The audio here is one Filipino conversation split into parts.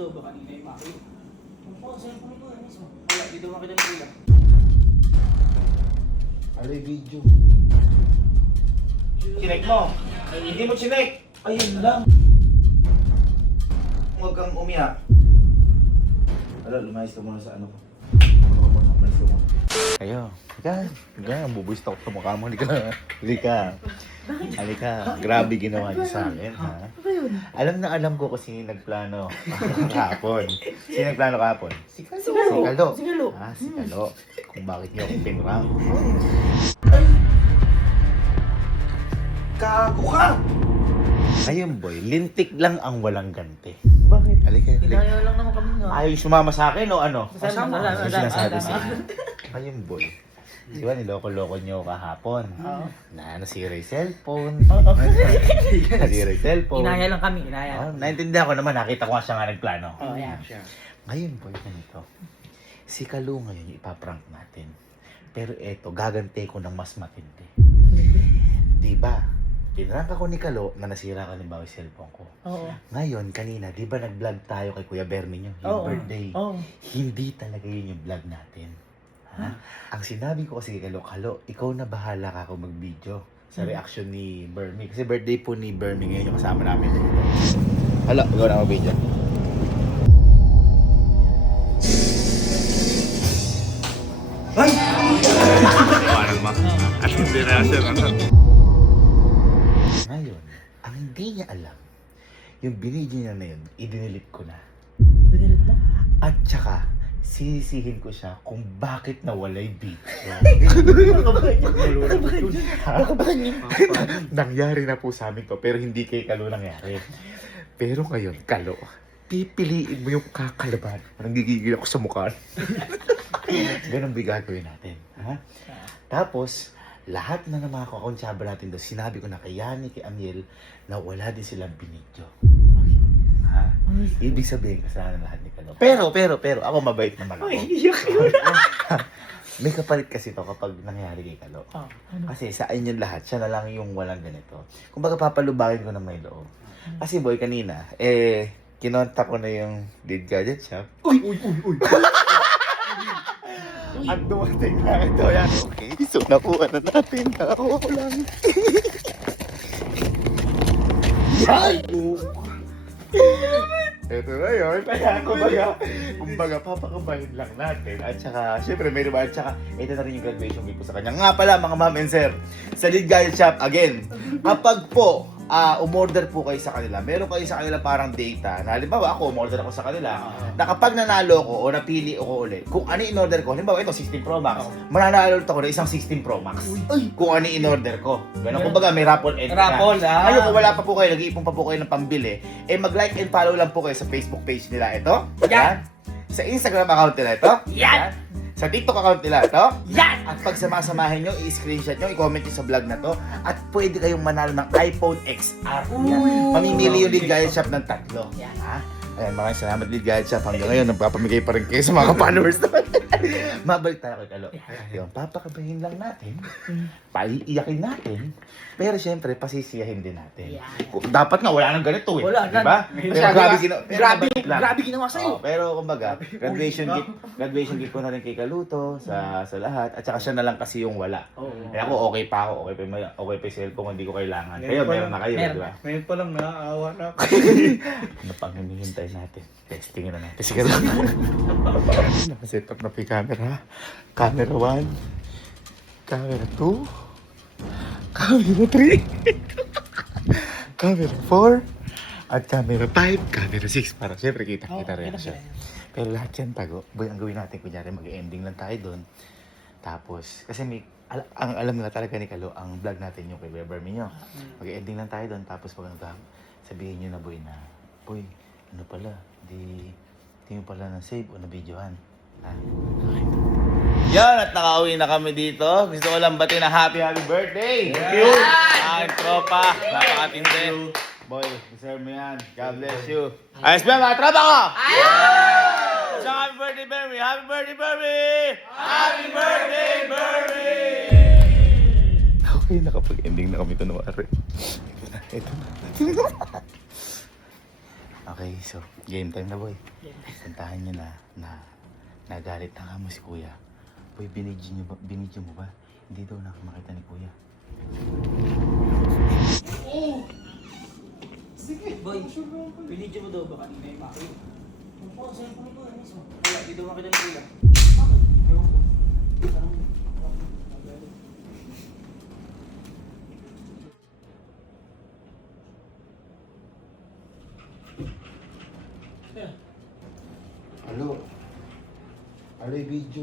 daw ba kanina yung maki? Oo, cellphone ko yan mismo. Wala, di daw makita ng kuya. Alay video. Chinek mo. Hindi mo chinek. Ayun lang. Huwag kang umiyak. Wala, lumayas ka muna sa ano ko. Umayos ka muna. Ayo, halika, bubuist ako sa mukha mo. Halika. Grabe ginawa niyo sa akin, ha? Alam na alam ko kung sino nagplano kahapon. Sino nagplano kahapon? Si Kalo. Ah, si Kalo. Kung bakit niyo akong pinrank. Gago ka! Ayun boy, lintik lang ang walang ganti. Bakit? Halika. Kinaya lang naman kami nga. Ayaw sumama sa akin o ano? Kasama. Ano sinasabi sa'yo? Ayun boy. Di ba niloko-loko niyo kahapon? Oo. Nasira yung cellphone. Nasira yung cellphone. Inaya lang kami, inaya. Oh, naintindihan ko naman, nakita ko nga siya nga nagplano. Oh, yeah. Ngayon boy, ganito. Si Kalu ngayon yung ipaprank natin. Pero eto, gagante ko ng mas matindi. Di ba? Pinrank ako ni Kalo na nasira ka ni Bawi cellphone ko. Oo. Ngayon, kanina, di ba nag-vlog tayo kay Kuya Bernie nyo? Yung birthday. Oo. Hindi talaga yun yung vlog natin. Ha? Ang sinabi ko kasi kay Kalo, ikaw na bahala ka kung mag-video sa reaction ni Bernie. Kasi birthday po ni Bernie ngayon yung kasama namin. Hala, ikaw na mag-video. Ay! Parang at hindi na siya Ngayon, ang hindi niya alam, yung binidyo niya na yun, idinilit ko na. Binilit mo? At saka, sisihin ko siya kung bakit nawala yung video. Nangyari na po sa amin to, pero hindi kay Kalo nangyari. Pero ngayon, Kalo, pipiliin mo yung kakalaban. Parang gigigil ako sa mukha. Ganun bigagawin natin. Ha? Tapos, lahat na ng mga kakonsyaba natin doon, sinabi ko na kay Yani, kay Amiel, na wala din silang binidyo. Ha? Ibig sabihin, kasalanan lahat ni Kalo. Pero, ako mabait naman ako. May kapalit kasi to kapag nangyari kay Kalo. Oh, Kasi sa inyo lahat, siya na lang yung walang ganito. Kung baga papalubagin ko na may loob. Kasi boy, kanina, kinontak ko na yung lead gadget shop. Uy! At dumating na ito. Yan, okay. So, nakuha na natin. Nakuha ko lang. Ay! Ito na yun. Kaya, kumbaga, papakabahin lang natin. At saka, syempre, may naman. At saka, ito na rin yung graduation gift ko sa kanya. Nga pala, mga ma'am and sir, sa lead gadget shop, again, kapag po, umorder po kayo sa kanila, meron kayo sa kanila parang data. Na, halimbawa, ako, umorder ako sa kanila, na kapag nanalo ko o napili ko ulit, kung ano in-order ko, halimbawa, ito, 16 Pro Max, mananalo ako na isang 16 Pro Max. Kung ano in-order ko. Ganun, kumbaga, may raffle entry na. Ngayon, kung wala pa po kayo, nag-iipon pa po kayo ng pambili, mag-like and follow lang po kayo sa Facebook page nila. Ito. Yan. Sa Instagram account nila. Ito. Yan. Sa TikTok account nila. Ito. Yan. At pag samasamahin nyo, i-screenshot nyo, i-comment nyo sa vlog na to. At pwede kayong manalo ng iPhone XR. Yan. Mamimili yung lead gadget shop ng 3. Yan. Ha? Ayan, maraming salamat lead gadget shop. Hanggang ngayon, nagpapamigay pa rin kayo sa mga followers naman. Mabalik tayo kay Kalo. Yung papakabahin lang natin. Paiiyakin natin. Pero syempre, pasisiyahin din natin. Dapat nga, wala nang ganito eh. Wala, diba? Pero grabe ginawa sa'yo. Pero kumbaga, graduation gift ko na rin kay Kaluto sa lahat. At saka siya na lang kasi yung wala. Eh ako, okay pa ako. Okay pa yung cellphone, hindi ko kailangan. Kayo, meron na kayo, di ba? Ngayon pa lang naaawa na ako. Ano pang hinihintay natin? Testingin na natin. Sige lang. Nakaset up na po yung camera. Camera 1. Camera 2. Camera 3. Camera 4. At camera 5. Camera 6. Para siyempre kita reaction. Pero lahat yan tago. Boy, ang gawin natin, kunyari mag-ending lang tayo doon. Tapos, kasi ang alam nga talaga ni Kalo, ang vlog natin yung kay Weber Minyo. Mag-ending lang tayo doon. Tapos pag sabihin nyo na, boy, na, boy, ano pala, di mo pala na-save o na-videohan. Ha? Yan, at nakauwi na kami dito. Gusto ko lang batiin na happy birthday! Cute! Aking tropa, napakatindi. Boy, deserve mo yan. God bless you. Ayos ba mga tropa ko? Ayos! So, happy birthday, Bermy! Happy birthday, Bermy! Happy birthday, Bermy! Okay, nakapag-ending na kami ito nung ari. Ito na. Okay. Okay, so game time na boy. Puntahan nyo na nagalit na ka mo si kuya. Boy, binidyo mo ba? Hindi daw nakamakita ni kuya. Boy, pinidyo mo daw ba kanina yung maki? Ang phone, cellphone ko mismo. Wala, dito makita ng kuya. Bakit? Ewan ko. Parang, nagalit. Yeah. Hello? Hello, video.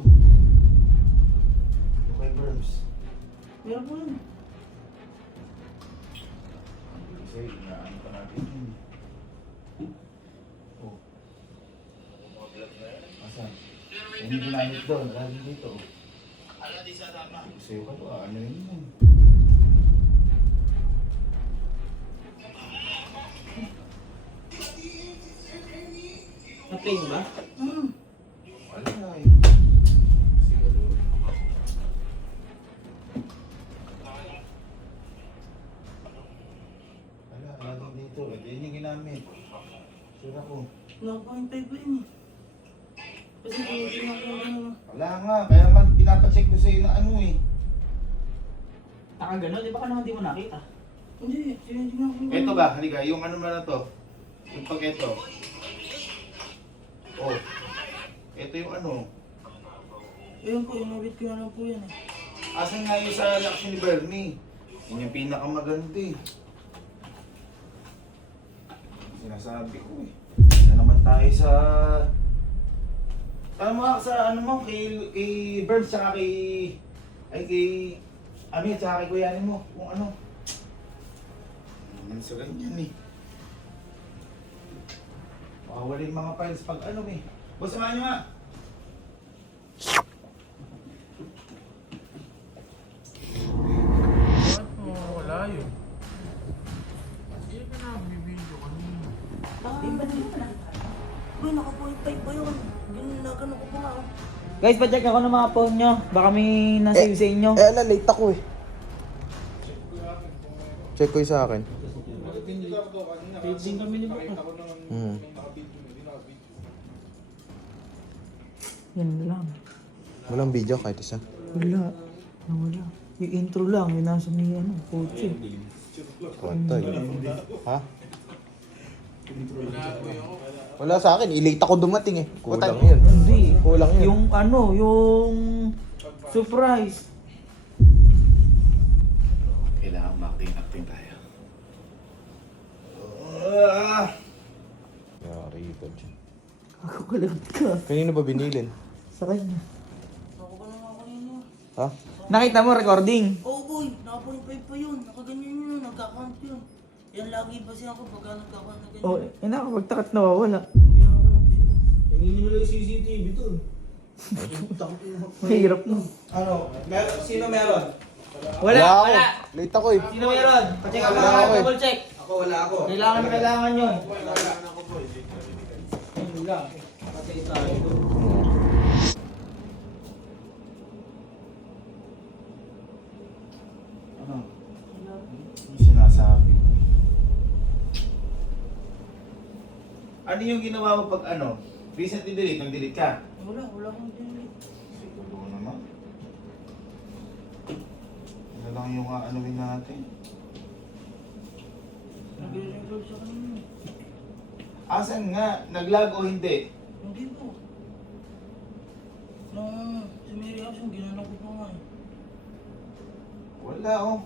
Okay, Burms. Meron po yun. Kasi inaano pa natin yun. Oh. Asan? Hindi ginamit doon. Lagi dito. Ala, di sa tama. Sa'yo ka to, ano yun yun? Na-play mo ba? Wala na eh. Siguro. Wala, lagi dito. Ito yun yung ginamit. Sura ko. Nakapahintay ko yun eh. Kasi hindi na ako Wala nga, kaya man pinapacheck ko sa'yo na ano eh. nakagano, di ba ka naman di mo nakita? Hindi, tinitingnan ko. Ito ba, halika, yung ano na to. Yung pag ito. Oh. Ito yung ano. Ayun po, inulit ko na lang po yan eh. Asan nga yung sa Laksyon ni Bernie? Yun yung pinakamaganda eh. Sinasabi ko eh. Na naman tayo sa... Ano mo sa ano mo, kay Bernie tsaka kay... Ay kay... Ami tsaka kay Kuyanin mo. Kung ano. Naman sa ganyan eh. Makawala yung mga files pag ano eh. Boss, samahan nyo nga. Wala yun. Hindi ka na bibidyo kanina. Di ba di mo nakita? Uy, nakapuhintay pa yun. Ginaganon ko pa nga oh. Guys, pa-check ako ng mga phone nyo. Baka may nasave sa inyo. Ala, late ako eh. Check ko yung sa akin. Page din kami ni Baka. Yan lang. Walang video kahit isa. Wala. Nawala. Yung intro lang. Yung nasa may ano, kotse. Patay. Ha? Wala sa akin. I-late ako dumating eh. Kulang yun. Hindi. Kulang yun. Yung ano, yung surprise. Kailangan acting tayo. Yari ka dyan. Ako kalagot ka. Kanino ba binilin? Sa kanya. Ako ka na nga kanina. Ha? Nakita mo recording? Oh boy, nakapuhintay pa yun. Nakaganyan yun, nagka-count yun. Yan lagi ba siya ako pagka nagka-count na ganyan. Oh, eh nakapagtakat nawawala. Ginaganon ko siya. Tingin mo lang yung CCTV dun. Mahirap na. Ano? Sino meron? Wala, ako. wala. Late ako eh. Sino meron? Pacheck ako, Wala ako eh. double check. Ako, wala ako. Kailangan yun. Yun lang. Kasi tayo. Ano? Yung sinasabi. Ano yung ginawa mo pag ano? Recently delete, nag-delete ka? Wala akong dinili. Siguro naman. Ano lang yung aanuin natin? Nag-resolve siya kanina. Asan nga? Nag-lag o hindi? Hindi po. Nung si Mary House, yung ginanong ko pa nga eh. Wala oh.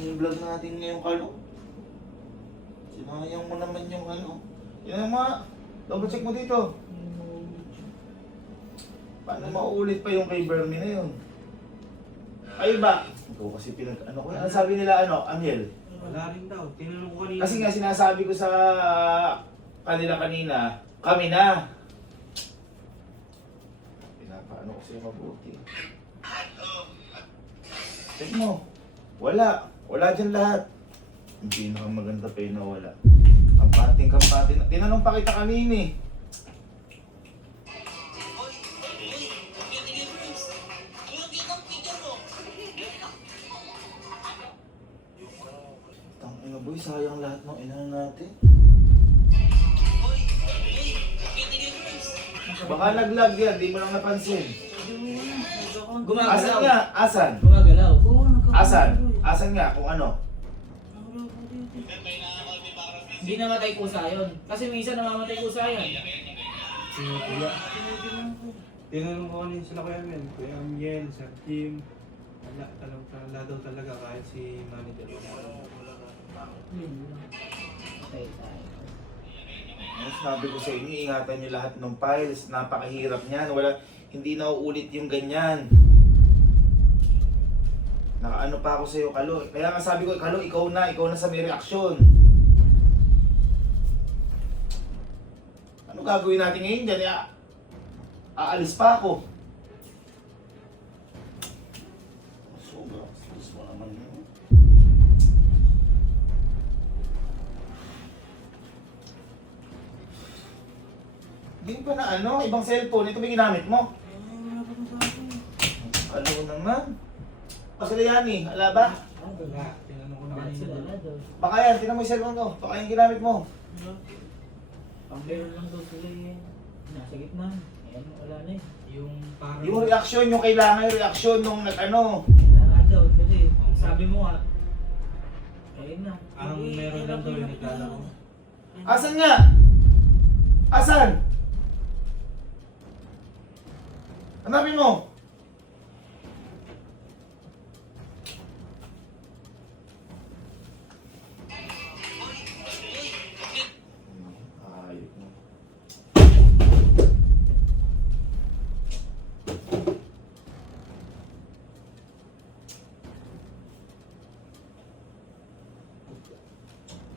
Yung vlog natin ngayong kalo. Sinayang mo naman yung ano. Yan ang mga. Double check mo dito. Paano mauulit pa yung kay Bernie na yun? Ay ba? Ikaw kasi ano ko. Ano sabi nila ano? Amiel? Wala rin daw. Tinanong ko kanina. Kasi nga sinasabi ko sa kanila kanina, kami na. Pinapaano ko sa'yo mabuti. Check mo. Wala. Wala dyan lahat. Yung pinakamaganda pa yung nawala. Kampating. Tinanong pa kita kanina eh. boy, sayang lahat ng inano natin. Baka naglag yan, di mo lang napansin. Asan Gumagalaw. nga? Asan? Gumagalaw. Asan? Asan nga? Kung ano? Hindi namatay kusa yun. Kasi minsan namamatay kusa yun. Si Kuya. Tinanong ko kanina sila Kuya Mel. Kuya Miel, Sir Jim. Wala daw talaga kahit si manager. Patay tayo. Ano sabi ko sa inyo, ingatan nyo lahat ng files. Napakahirap niyan. Hindi na uulit yung ganyan. Nakaano pa ako sa'yo, Kalo. Kaya nga sabi ko, Kalo, ikaw na sa may reaksyon. Ano gagawin natin ngayon dyan? Aalis pa ako. Sobra. Sus mo naman yun. Hindi pa na ano, ibang cellphone. Ito ba ginamit mo? Ano naman? Pasala yan eh, ala ba? Wala. Tinanong ko na Bakit sila kanina. na daw? Baka yan, tinan mo yung cellphone ko. Baka yung ginamit mo. Pang-player lang daw sila eh. Nasa gitna. Ayan, wala na eh. Yung parang... Yung reaksyon, yung kailangan yung reaksyon nung nag-ano. Wala nga daw. Kasi sabi mo nga. Ayun na. Ang meron lang daw yung naglalaro. Asan nga? Asan? Hanapin mo. Ayok mo.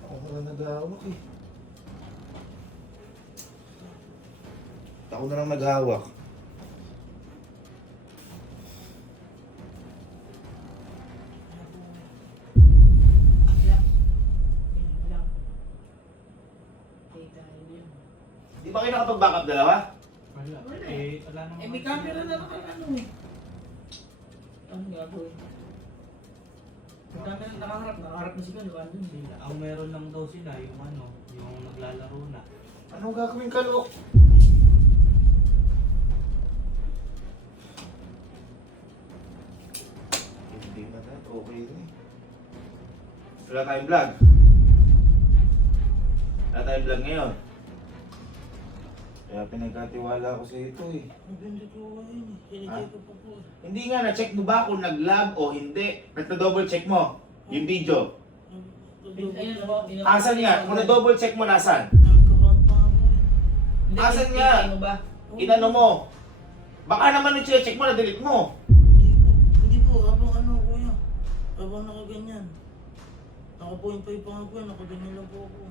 Ako na naghahawak eh. Ako na lang naghahawak. Di ba kayo nakapag-backup dalawa? Wala. Eh, wala naman. Eh, may camera na lang kayo ano eh. Ano gagawin? May camera na nakaharap na sila, diba? Sila. Ang meron lang daw sila yung ano, yung naglalaro na. Anong gagawin ka, Lo? Hindi na tayo, okay na eh. Wala tayong vlog. Wala tayong vlog ngayon. Kaya pinagkatiwala ko sa ito eh. Ang ganda ko ngayon eh. Sinigay ko pa po. Hindi nga, na-check mo ba kung nag-lag o hindi? Nagpa-double check mo yung video. Ayun, ano, Asan nga? Kung na-double check mo, nasan? Nagkakanta ako eh. Hindi, Asan tinigay nga? mo ba? Inano mo? Baka naman yung check mo, na-delete mo. Hindi po, habang ano kuya. Habang nakaganyan. Nakapoint pa yung pangalan ko, nakaganyan lang po ako.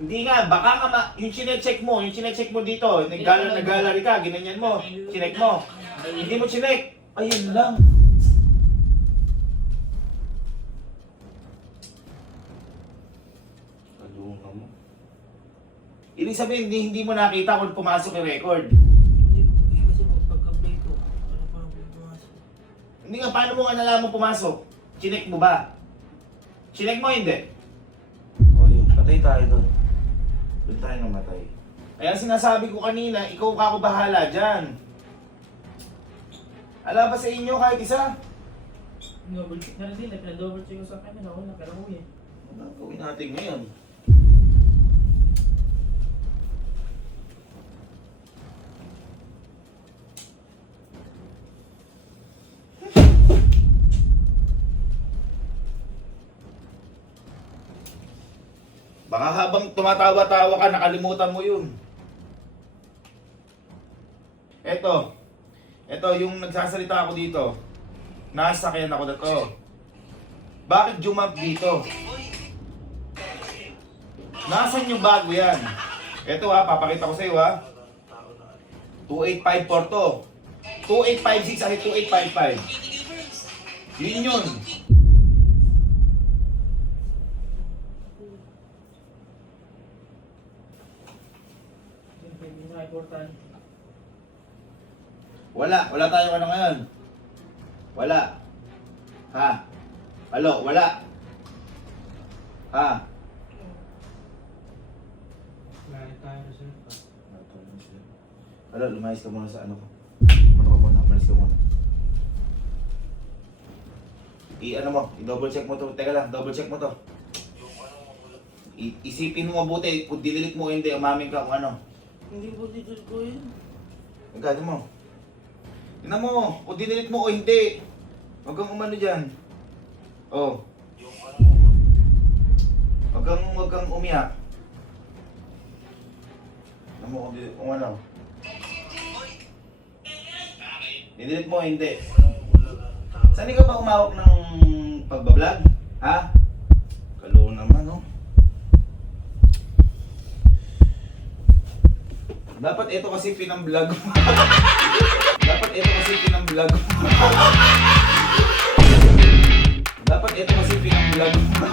Hindi nga, baka nga yung chinecheck mo dito, nag-gallery ka, ginanyan mo, chinek mo. Hindi mo chinek. Ayun lang. Kalunga mo. Ibig sabihin, hindi mo nakita kung pumasok yung record. Hindi po, eh, kasi po, pagka-play ko, ano pa ako pumasok. Hindi nga, paano mo nga nalaman pumasok? Chinek mo ba? Chinek mo, hindi? O yun, patay tayo doon. Doon tayo namatay. Kaya sinasabi ko kanina, ikaw ka ako bahala dyan. Ala ba sa inyo kahit isa? Double check na rin din. Double check ko sa kanya. Wala, pero uwi. Ano gawin natin ngayon? Baka habang tumatawa-tawa ka, nakalimutan mo yun. Eto yung nagsasalita ako dito. Nasakyan ako na to. Bakit jumap dito? Nasaan yung bago yan? Eto ha, papakita ko sa iyo ha. 2854 to. 2856 at 2855. Yun yun. Hindi na important. Wala tayong ano ngayon. Wala. Ha? Alo, wala. Ha? Lahat tayo na sir. Wala, lumayas ka muna sa ano ko. Umalis ka muna. I-ano mo, i-double check mo to. Teka lang, double check mo to. Isipin mo mabuti, kung dinilit mo o hindi, umamin ka kung ano. Hindi po dito ko yun. Gano'n mo. Tingnan mo, kung dinilit mo o hindi. Huwag kang umano dyan. Oh. Huwag kang umiyak. Tingnan mo kung ano. Dinilit mo o hindi. Saan ka ba umawak ng pagbablog? Ha? Kalo naman, no? Dapat ito kasi pinang-vlog mo. Dapat ito kasi pinang-vlog mo. Dapat ito kasi pinang-vlog mo.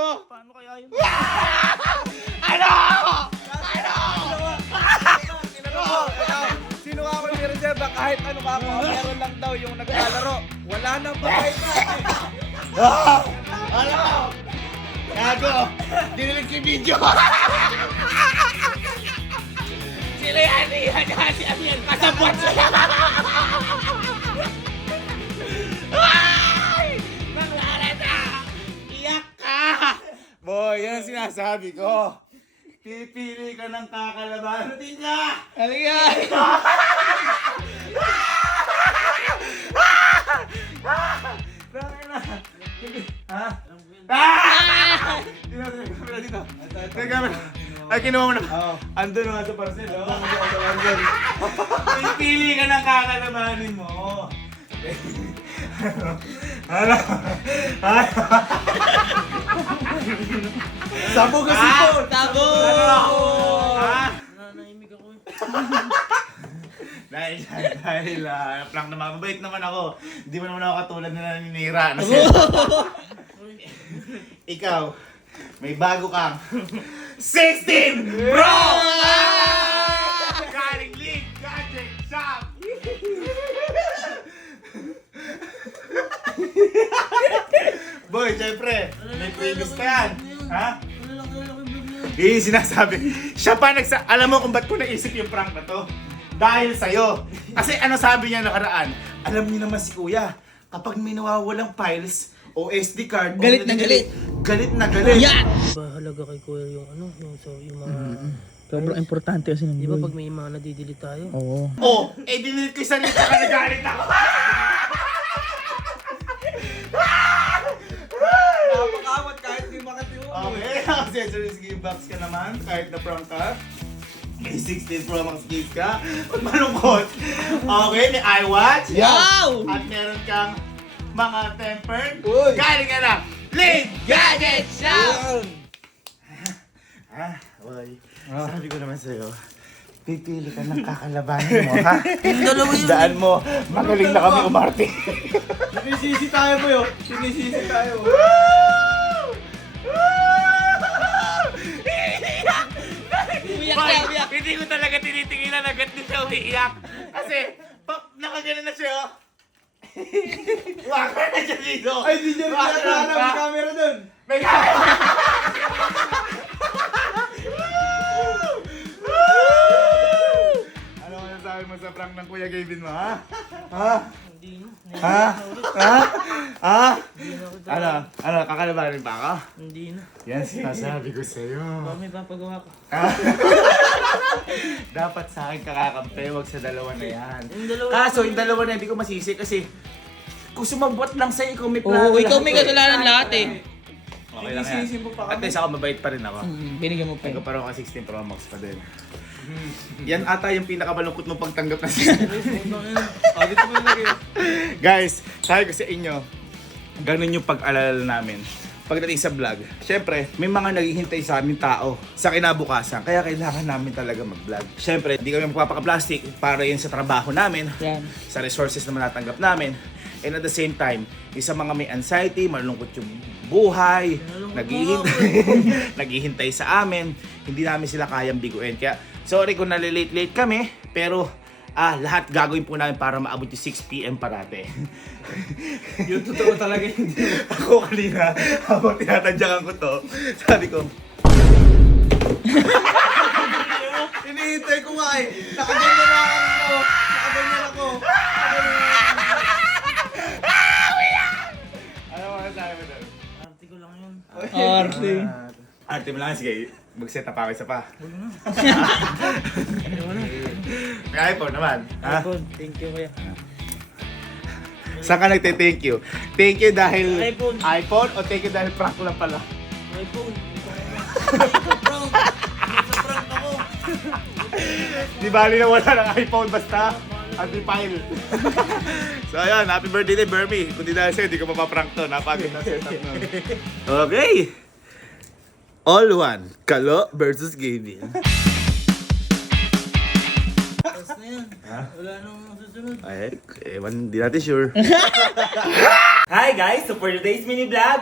Paano kaya yun? Sino ako ni Reserva? Kahit ano ka ako, meron lang daw yung naglalaro. Wala nang bahay na. Gago! Dinilig ko yung video! Sila yan! Si Amiel! Kasabot sila! Nanglarata! Iyak ka! Boy, yan ang sinasabi ko. Pipili ka ng kakalaban. Natin ka! Ano yan? Dami na! Ha? Dito. Ay, kinuha mo na. Andun na nga sa parcel, oh. Pipili ka ng kakalabanin mo. Ano? Sabog kasi po. Tabo! Ha? Nanahimik ako eh. Dahil plank naman, mabait naman ako. Hindi mo naman ako katulad na naninira. Ikaw, may bago kang 16 Bro! Galing League Gadget Shop! Boy, syempre, may playlist ka yan. Ha? Ano lang kaya ako yung vlog niya? Sinasabi. Siya pa alam mo kung ba't ko naisip yung prank na to? Dahil sa'yo. Kasi ano sabi niya nakaraan? Alam niyo naman si Kuya, kapag may nawawalang files o SD card, Galit na galit. Galit na galit. Yan! Ba halaga kay Kuya yung ano, yung mga... Sobrang importante kasi ng Di ba pag may mga nadidelete tayo? Oo. Oh, dinilit ko yung salita ka, nagalit ako. Napakawat kahit di makatiwala. Okay, accessories gift box ka naman, kahit na prank ka. May 16 Pro Max gift ka. Ba't malungkot? Okay, may iWatch. Wow! At meron kang mga tempered. Uy! Galing ka na. League Gadget Shop! Boy. Sabi ko naman sa'yo, pipili ka ng kakalabanin mo, ha? Yung dalawa yun. Daan mo, magaling na kami umarte. Sinisisi tayo mo yun. Sinisisi tayo. Umiyak Boy, na, umiyak! hindi ko talaga tinitinginan agad din siya umiiyak. Kasi, nakaganon na siya, oh. Waka na siya dito. Ay, di dyan pinatara. May camera dun. May camera. Ano mo nasabi mo sa prank ng Kuya Gavin mo, ha? Ha? Hindi na. Ha? Ha? Ha? Hindi na ako Ano, kakalabanin pa ako? Hindi na. Yan sinasabi ko sa'yo. Baka may papagawa ka. Dapat sa akin kakakampi, wag sa dalawa na yan. Yung dalawa. Kaso, yung dalawa na hindi ko masisi kasi kung sumabot lang sa'yo, ikaw may Oo, ikaw may kasalanan lahat eh. Okay lang yan. Sinisisi mo pa At kami. least ako mabait pa rin ako. Binigyan mo pa Ikaw parang ka 16 Pro Max pa din. Yan ata yung pinakabalungkot mong pagtanggap na siya. Dito mo lagi. Guys, sabi ko sa inyo, ganun yung pag-alala namin. pagdating sa vlog. Siyempre, may mga naghihintay sa aming tao sa kinabukasan. Kaya kailangan namin talaga mag-vlog. Siyempre, hindi kami magpapaka-plastic para yun sa trabaho namin. Yan. Sa resources na natanggap namin. And at the same time, isa mga may anxiety, malungkot yung buhay, naghihintay sa amin, hindi namin sila kayang biguin. Kaya, sorry kung nalilate-late kami, pero lahat gagawin po namin para maabot yung 6 PM parate. Yung totoo talaga hindi. Ako kanina, habang tinatadyakan ko to, sabi ko, hinihintay ko nga eh. Nakaganyan na ako. Nakaganyan ako. Ano mo sabi mo doon? Arte ko lang yun. Arte. Arte mo lang, sige. Mag-set up ako isa pa. May iPhone naman. Ha? iPhone, thank you kuya. Saan ka nagte-thank you? Thank you dahil iPhone. iPhone o thank you dahil prank lang pala? iPhone. Sa prank. Sa prank ako. Di bali na wala ng iPhone basta anti-file. So ayun, happy birthday Bermy. Kung di dahil sa'yo, di ko mapaprank to. Napagod na setup nun. Okay. All one. Kalo versus Gavin. Tapos na yan. Wala nang susunod. Ay, ewan, di natin sure. Hi guys! So for today's mini vlog,